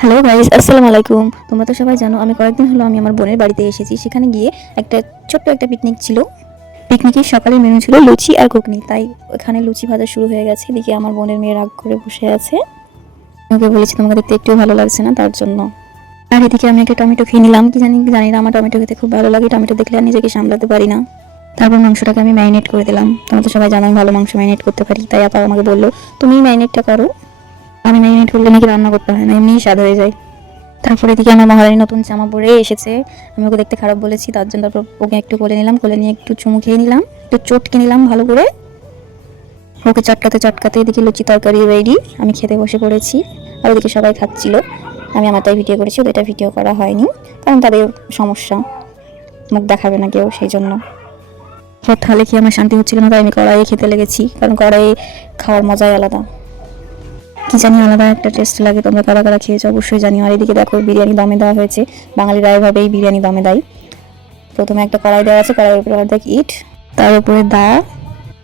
Hello guys, আসসালামু আলাইকুম। তোমরা তো সবাই জানো আমি কয়েকদিন হলো আমি আমার বোনের বাড়িতে এসেছি। সেখানে গিয়ে ছোট্ট একটা পিকনিক ছিল। পিকনিকের সকালের মেনু ছিল লুচি আর ঘুগনি। তাই ওখানে লুচি ভাজা শুরু হয়ে গেছে। এদিকে আমার বোনের মেয়ে রাগ করে বসে আছে। ওকে বলেছি তোমাকে দেখতে একটু ভালো লাগছে না, তার জন্য। আর এদিকে আমি একটা টমেটো খেয়ে নিলাম। কি জানি না, আমার টমেটো খেতে খুব ভালো লাগে। টমেটো দেখলে আর নিজেকে সামলাতে পারি না। তারপর মাংসটাকে আমি ম্যারিনেট করে দিলাম। তোমরা তো সবাই জানো আমি ভালো মাংস ম্যারিনেট করতে পারি। তাই আপা আমাকে বললো তুমি ম্যারিনেটটা করো। আমি ম্যারিনেট করলে নাকি রান্না করতে হয় না, এমনিই স্বাদ হয়ে যায়। তারপরে এদিকে আমার মহারানী নতুন জামা পরে এসেছে। আমি ওকে দেখতে খারাপ বলেছি, তার জন্য তারপর ওকে একটু কোলে নিলাম। কোলে নিয়ে একটু চুমু খেয়ে নিলাম, একটু চটকে নিলাম ভালো করে। ওকে চটকাতে এদিকে লুচি তরকারি রেডি। আমি খেতে বসে পড়েছি। আর ওদিকে সবাই খাচ্ছিল। আমি আমারটাই ভিডিও করেছি, ওদেরটা ভিডিও করা হয়নি, কারণ তাদের সমস্যা, মুখ দেখাবে না কেউ, সেই জন্য। থালে খেয়ে আমার শান্তি হচ্ছিল না, তাই আমি কড়াইয়ে খেতে লেগেছি, কারণ কড়াইয়ে খাওয়ার মজাই আলাদা। কি জানি আলাদা একটা টেস্ট লাগে। তোমরা কারা কারা খেয়েছো অবশ্যই জানিও। আর এদিকে দেখো বিরিয়ানি দমে দেওয়া হয়েছে। বাঙালিরা এভাবেই বিরিয়ানি দমে দেয়। প্রথমে একটা কড়াই দেওয়া আছে, কড়াইয়ের উপরে অর্ধেক ইট, তার উপরে দা।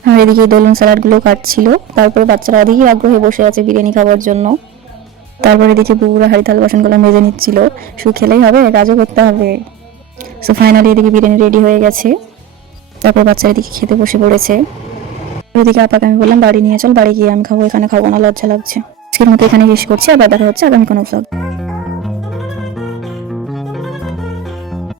আর এদিকে দোলন স্যালাডগুলো কাটছিল। তারপরে বাচ্চারা ওদিকে আগ্রহে বসে আছে বিরিয়ানি খাওয়ার জন্য। তারপরে দেখি বুবুরা হাঁড়ি থাল বাসনগুলো মেজে নিচ্ছিল। শুধু খেলেই হবে, কাজও করতে হবে। সো ফাইনালি এদিকে বিরিয়ানি রেডি হয়ে গেছে। তারপর বাচ্চারা এদিকে খেতে বসে পড়েছে। ওদিকে আপাকে আমি বললাম বাড়ি নিয়ে চল, বাড়ি গিয়ে আমি খাবো, এখানে খাবো না, লজ্জা লাগছে। আজকের মতো এখানে শেষ করছি, আবার দেখা হচ্ছে আগামী কোনো ব্লগ।